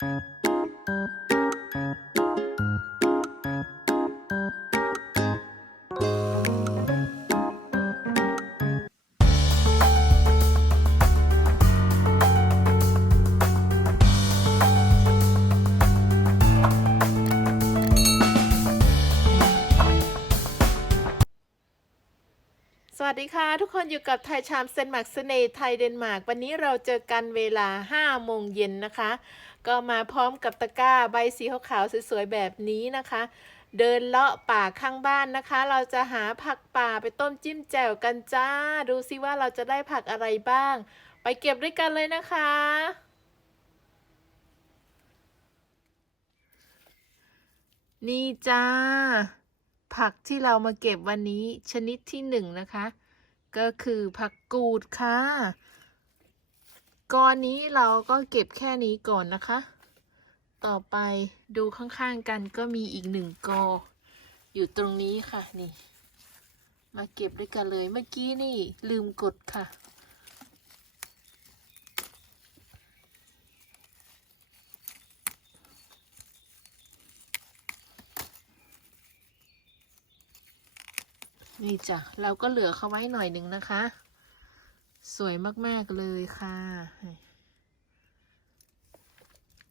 ส วัสดีค่ะ ทุกคนอยู่กับไทยชามเซนมาร์กเสน่ห์ไทยเดนมาร์กวันนี้เราเจอกันเวลา 5 โมงเย็นนะคะ ก็มาพร้อมกับตะกร้าใบสีขาวๆสวยๆแบบนี้นะคะ เดินเลาะป่าข้างบ้านนะคะ เราจะหาผักป่าไปต้มจิ้มแจ่วกันจ้า ดูซิว่าเราจะได้ผักอะไรบ้าง ไปเก็บด้วยกันเลยนะคะนี่จ้า ผักที่เรามาเก็บวันนี้ชนิดที่หนึ่งนะคะ ก็คือผักกูดค่ะ ก้อนนี้เราก็เก็บแค่นี้ก่อนนะคะ ต่อไปดูข้างๆกันก็มีอีกหนึ่งกอ อยู่ตรงนี้ค่ะนี่ มาเก็บด้วยกันเลยเมื่อกี้นี่ลืมกดค่ะ นี่จ้ะ เราก็เหลือเขาไว้หน่อยหนึ่งนะคะ สวยมากๆเลยค่ะ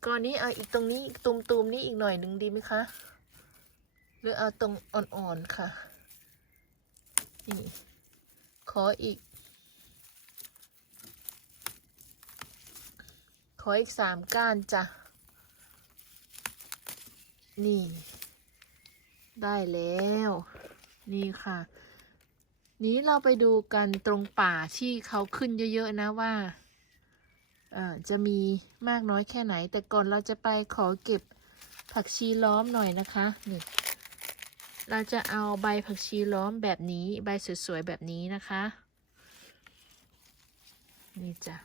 ก่อนนี้เอาอีกตรงนี้ตุมๆนี้อีกหน่อยหนึ่งดีไหมคะ หรือเอาตรงอ่อนๆค่ะ นี่ ขออีก ขออีกสามก้านจ้ะ นี่ ได้แล้ว นี่ค่ะ นี้เราไปดูกันตรงป่าที่เขาขึ้นเยอะ ๆ นะว่าเอ่อจะมีมากน้อยแค่ไหน แต่ก่อนเราจะไปขอเก็บผักชีล้อมหน่อยนะคะนี่เราจะเอาใบผักชีล้อมแบบนี้ใบสวยๆแบบนี้นะคะ นี่จ้ะ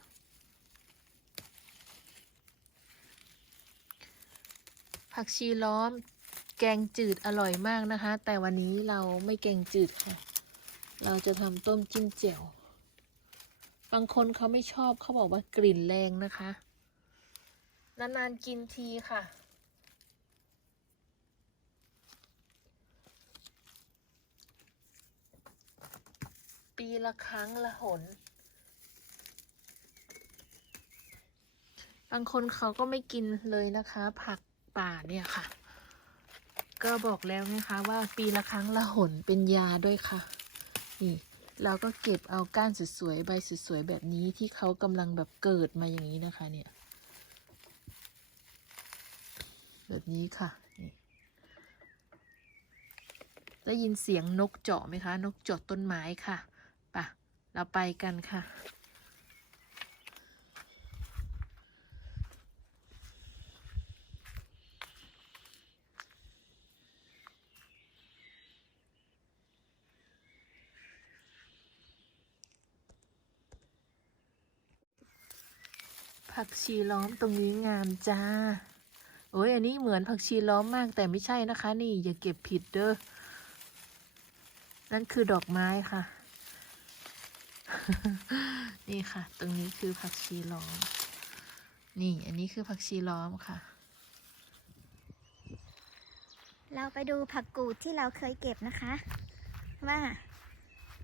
ผักชีล้อมแกงจืดอร่อยมากนะคะ แต่วันนี้เราไม่แกงจืดค่ะ เราจะทำต้มจิ้มแจ่วบางคนเขาไม่ชอบเขาบอกว่ากลิ่นแรงนะคะ นานๆกินทีค่ะ ปีละครั้งละหน บางคนเขาก็ไม่กินเลยนะคะ ผักป่าเนี่ยค่ะ ก็บอกแล้วนะคะว่าปีละครั้งละหนเป็นยาด้วยค่ะ นี่เราก็เก็บเอาก้านสวยๆใบสวยๆแบบนี้ที่เขากำลังแบบเกิดมาอย่างนี้นะคะเนี่ย แบบนี้ค่ะนี่ได้ยินเสียงนกเจาะไหมคะ นกเจาะต้นไม้ค่ะปะเราไปกันค่ะ ผักชีล้อมตรงนี้งามจ้า โอ้ยอันนี้เหมือนผักชีล้อมมากแต่ไม่ใช่นะคะ นี่อย่าเก็บผิดเด้อ นั่นคือดอกไม้ค่ะ นี่ค่ะ ตรงนี้คือผักชีล้อม นี่ อันนี้คือผักชีล้อมค่ะ เราไปดูผักกูดที่เราเคยเก็บนะคะ ว่า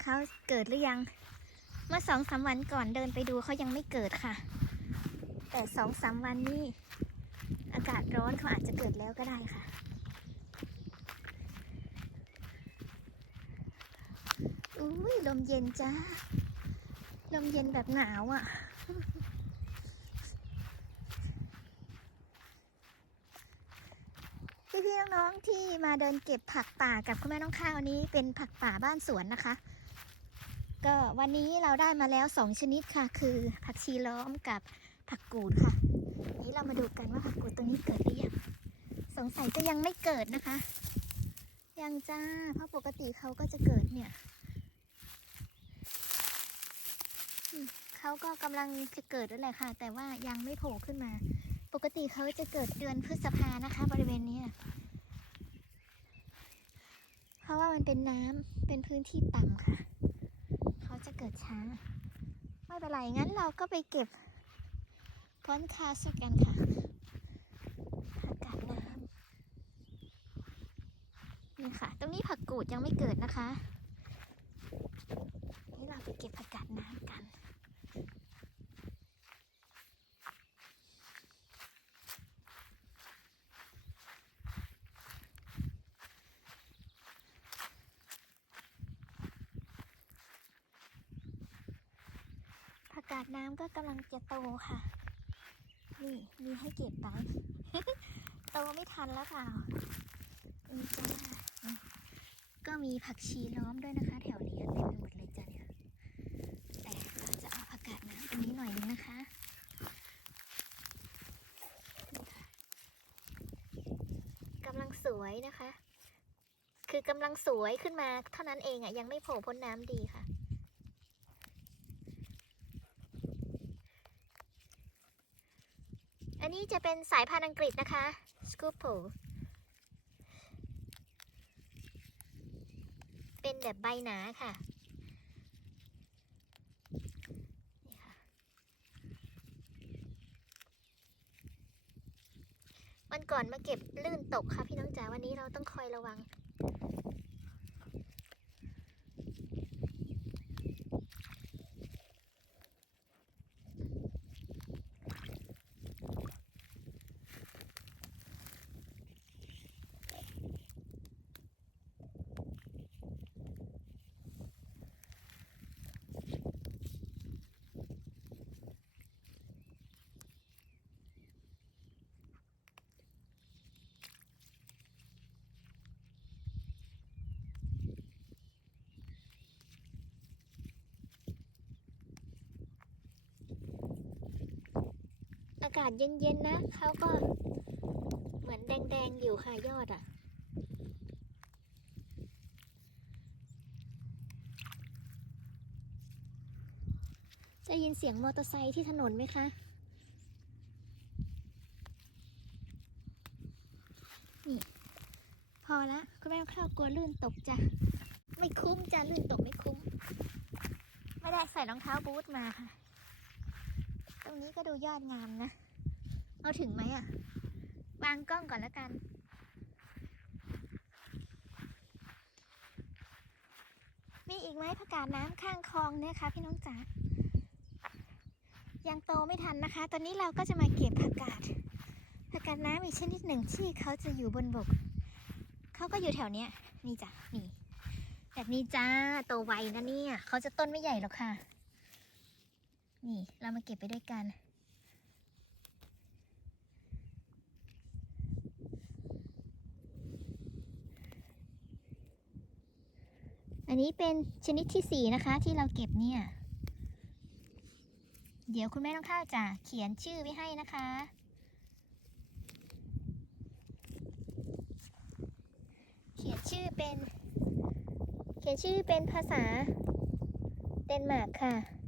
เขาเกิดหรือยัง เมื่อสองสามวันก่อนเดินไปดูเขายังไม่เกิดค่ะ แต่สองสามวันนี้ อากาศร้อนเขาอาจจะเกิดแล้วก็ได้ค่ะ อุ้ยลมเย็นจ้า ลมเย็นแบบหนาวอะ่ะ พี่ๆน้องๆที่มาเดินเก็บผักป่ากับคุณแม่น้องข้าวนี้เป็นผักป่าบ้านสวนนะคะก็วันนี้เราได้มาแล้วสองชนิดค่ะ คือผักชีล้อมกับ ผักกูดค่ะ นี้เรามาดูกันว่าผักกูดตัวนี้เกิดหรือยังสงสัยจะยังไม่เกิดนะคะ ยังจ้า เพราะปกติเขาก็จะเกิดเนี่ยเขาก็กำลังจะเกิดแล้วแหละค่ะ แต่ว่ายังไม่โผล่ขึ้นมา ปกติเขาจะเกิดเดือนพฤษภานะคะ บริเวณนี้เพราะว่ามันเป็นน้ำเป็นพื้นที่ต่ำค่ะ เขาจะเกิดช้า ไม่เป็นไรงั้นเราก็ไปเก็บ ก้อนคาสกันค่ะผักกาดน้ำนี่ค่ะ ตรงนี้ผักกูดยังไม่เกิดนะคะ นี่เราไปเก็บผักกาดน้ำกันผักาดน้ำก็กำลังจะโตค่ะ นี่มีให้เก็บไปโตไม่ทันแล้วเปล่านี่จ้าก็มีผักชีล้อมด้วยนะคะ แถวนี้เต็มไปหมดเลยจ้ะเนี่ยแต่เราจะเอาผักกาดน้ำตรงนี้หน่อยนึงนะคะนี่ค่ะกำลังสวยนะคะ คือกำลังสวยขึ้นมาเท่านั้นเองอะยังไม่โผล่พ้นน้ำดีค่ะ อันนี้จะเป็นสายพันธุ์อังกฤษนะคะสกูปโ e เป็นแบบใบหนาค่ะวันก่อนมาเก็บลื่นตกค่ะพี่น้องจ๋าวันนี้เราต้องคอยระวังากาศเย็นๆนะเขาก็เหมือนแดงๆอยู่ค่ะยอดอะ จะยินเสียงมอเตอร์ไซค์ที่ถนนไหมคะนี่พอละคุณแม่ข้าวกลัวลื่นตกจ้ะไม่คุ้มจ้ะลื่นตกไม่คุ้ม ไม่ได้ใส่รองเท้าบูทมาค่ะ รงนี้ก็ดูยอดงามนะ เอาถึงไหมอะวางกล้องก่อนแล้วกันมีอีกไหมผักกาดน้ำข้างคลองเนี่ยคะพี่น้องจ๋า ยังโตไม่ทันนะคะ ตอนนี้เราก็จะมาเก็บผักกาด ผักกาดน้ำอีกชนิดหนึ่งที่เขาจะอยู่บนบก เขาก็อยู่แถวเนี้ย นี่จ้ะ นี่ แบบนี้จ้า โตไวนะเนี่ย เขาจะต้นไม่ใหญ่หรอกค่ะ นี่เรามาเก็บไปด้วยกัน อันนี้เป็นชนิดที่สี่นะคะที่เราเก็บเนี่ย เดี๋ยวคุณแม่ต้องข้าวจะเขียนชื่อไว้ให้นะคะเขียนชื่อเป็น เขียนชื่อเป็นภาษาเดนมาร์กค่ะ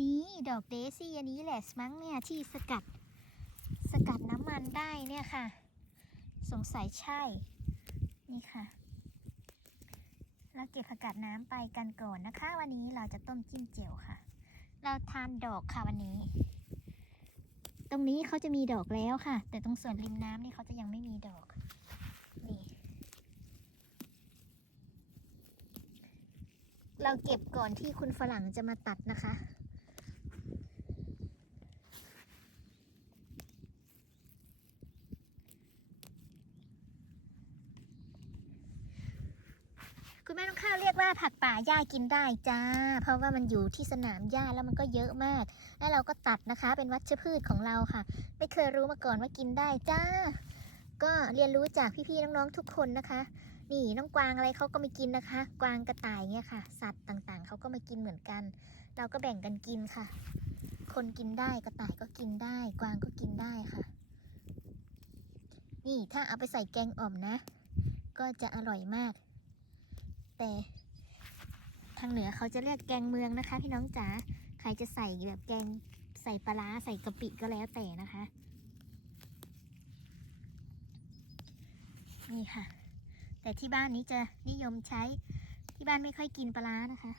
นี่ดอกเดซี่อันนี้แหละมั้งเนี่ยที่สกัด สกัดน้ำมันได้เนี่ยค่ะ สงสัยใช่ นี่ค่ะ เราเก็บผักกาดน้ำไปกันก่อนนะคะ วันนี้เราจะต้มจิ้มเจียวค่ะ เราทานดอกค่ะวันนี้ ตรงนี้เขาจะมีดอกแล้วค่ะ แต่ตรงส่วนริมน้ำนี่เขาจะยังไม่มีดอก นี่เราเก็บก่อนที่คุณฝรั่งจะมาตัดนะคะ คุณแม่ต้องข้าวเรียกว่า ผักป่าหญ้ากินได้จ้า เพราะว่ามันอยู่ที่สนามหญ้าแล้วมันก็เยอะมาก แล้วเราก็ตัดนะคะ เป็นวัชพืชของเราค่ะ ไม่เคยรู้มาก่อนว่ากินได้จ้า ก็เรียนรู้จากพี่ๆน้องๆทุกคนนะคะ นี่น้องกวางอะไรเขาก็ไม่กินนะคะ กวางกระต่ายเงี้ยค่ะ สัตว์ต่างๆเขาก็มากินเหมือนกัน เราก็แบ่งกันกินค่ะ คนกินได้กระต่ายก็กินได้ กวางก็กินได้ค่ะ นี่ถ้าเอาไปใส่แกงอ่อมนะ ก็จะอร่อยมาก แต่ ทางเหนือเขาจะเรียกแกงเมืองนะคะ พี่น้องจ๋า ใครจะใส่แบบแกงใส่ปลาร้าใส่กะปิก็แล้วแต่นะคะ นี่ค่ะ แต่ที่บ้านนี้จะนิยมใช้ที่บ้านไม่ค่อยกินปลาร้านะคะ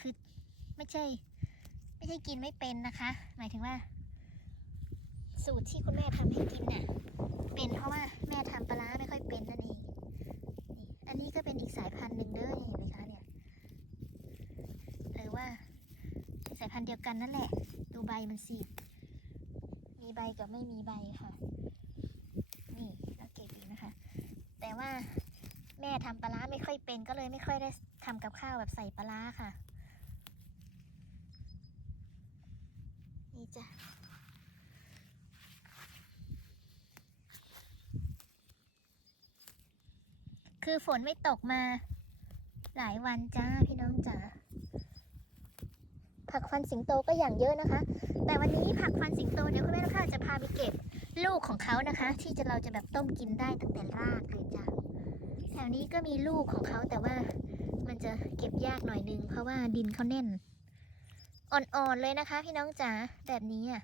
คือไม่ใช่ ไม่ใช่กินไม่เป็นนะคะ หมายถึงว่า สูตรที่คุณแม่ทำให้กินน่ะ เป็นเพราะว่าแม่ทำปลาร้าไม่ค่อยเป็นนั่นเอง ป็นอีกสายพันธุ์หนึ่งเด้อเห็นไหมคะเนี่ยหรือว่าสายพันธุ์เดียวกันนั่นแหละ ดูใบมันสิ มีใบกับไม่มีใบค่ะ นี่เราเก็บอีกนะคะ แต่ว่าแม่ทำปลาร้าไม่ค่อยเป็นก็เลยไม่ค่อยได้ทำกับข้าวแบบใส่ปลาร้าค่ะ นี่จ้ะ คือฝนไม่ตกมา หลายวันจ้าพี่น้องจ๋าผักฟันสิงโตก็อย่างเยอะนะคะ แต่วันนี้ผักฟันสิงโตเดี๋ยวคุณแม่น้องข้าจะพาไปเก็บลูกของเขานะคะ ที่จะเราจะแบบต้มกินได้ตั้งแต่รากเลยจ้ะแถวนี้ก็มีลูกของเขาแต่ว่ามันจะเก็บยากหน่อยนึง เพราะว่าดินเขาแน่น อ่อนๆเลยนะคะ พี่น้องจ๋าแบบนี้อะ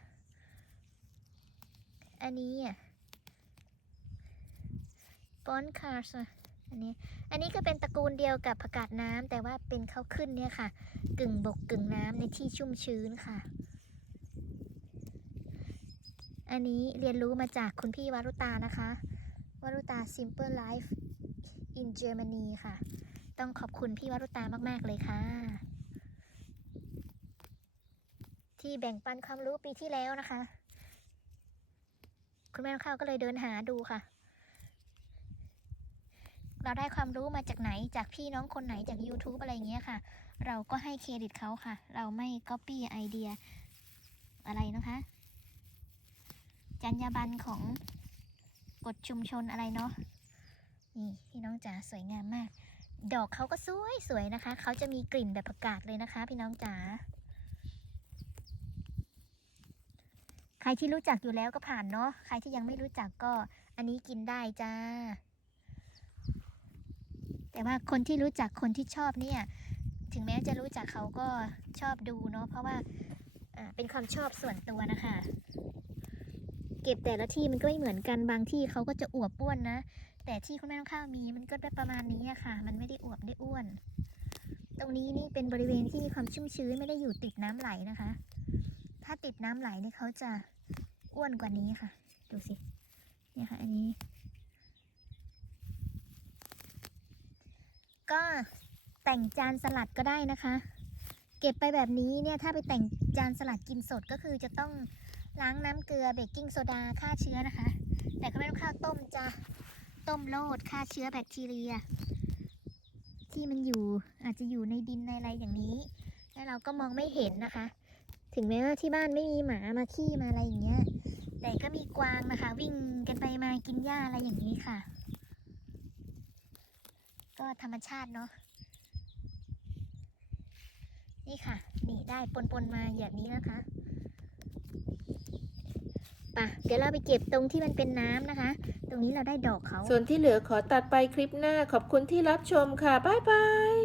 อันนี้อะปอนคาร์ส อันนี้ อันนี้ก็เป็นตระกูลเดียวกับผักกาดน้ำแต่ว่าเป็นเขาขึ้นเนี่ยค่ะ กึ่งบกกึ่งน้ำในที่ชุ่มชื้นค่ะ อันนี้เรียนรู้มาจากคุณพี่วารุตานะคะวารุตา Simple Life in Germany ค่ะ ต้องขอบคุณพี่วารุตามาก ๆ เลยค่ะ ที่แบ่งปันความรู้ปีที่แล้วนะคะ คุณแม่ข้าวก็เลยเดินหาดูค่ะ เราได้ความรู้มาจากไหนจากพี่น้องคนไหนจาก YouTube อะไรเงี้ยค่ะ เราก็ให้เครดิตเขาค่ะ เราไม่ Copy ไอเดียอะไรนะคะ จรรยาบรรณของกฎชุมชนอะไรเนาะนี่พี่น้องจ๋าสวยงามมาก ดอกเขาก็สวยสวยนะคะ เขาจะมีกลิ่นแบบผักกาดเลยนะคะ พี่น้องจ๋าใครที่รู้จักอยู่แล้วก็ผ่านเนาะใครที่ยังไม่รู้จักก็อันนี้กินได้จ้า แต่ว่าคนที่รู้จักคนที่ชอบเนี่ย ถึงแม้จะรู้จักเขาก็ชอบดูเนาะเพราะว่าเป็นความชอบส่วนตัวนะคะ เก็บแต่ละที่มันก็ไม่เหมือนกันบางที่เขาก็จะอวบอ้วนนะ แต่ที่คุณแม่น้องข้าวมีมันก็ได้ประมาณนี้อะค่ะ มันไม่ได้อวบได้อ้วน ตรงนี้นี่เป็นบริเวณที่มีความชุ่มชื้นไม่ได้อยู่ติดน้ำไหลนะคะ ถ้าติดน้ำไหลนี่เขาจะอ้วนกว่านี้ค่ะ ดูสิเนี่ยค่ะ อันนี้ ก็แต่งจานสลัดก็ได้นะคะ เก็บไปแบบนี้เนี่ยถ้าไปแต่งจานสลัดกินสดก็คือจะต้องล้างน้ำเกลือเบกกิ้งโซดาฆ่าเชื้อนะคะ แต่ก็ไม่ต้องข้าวต้มจะต้มโลดฆ่าเชื้อแบคทีเรีย ที่มันอยู่อาจจะอยู่ในดินในอะไรอย่างนี้ แล้วเราก็มองไม่เห็นนะคะ ถึงแม้ว่าที่บ้านไม่มีหมามาขี้มาอะไรอย่างเงี้ยแต่ก็มีกวางนะคะ วิ่งกันไปมากินหญ้าอะไรอย่างนี้ค่ะ ก็ธรรมชาติเนาะนี่ค่ะ นี่ได้ปนๆมาแบบนี้นะคะป่ะเดี๋ยวเราไปเก็บตรงที่มันเป็นน้ำนะคะ ตรงนี้เราได้ดอกเขา ส่วนที่เหลือขอตัดไปคลิปหน้าขอบคุณที่รับชมค่ะ บ๊ายบาย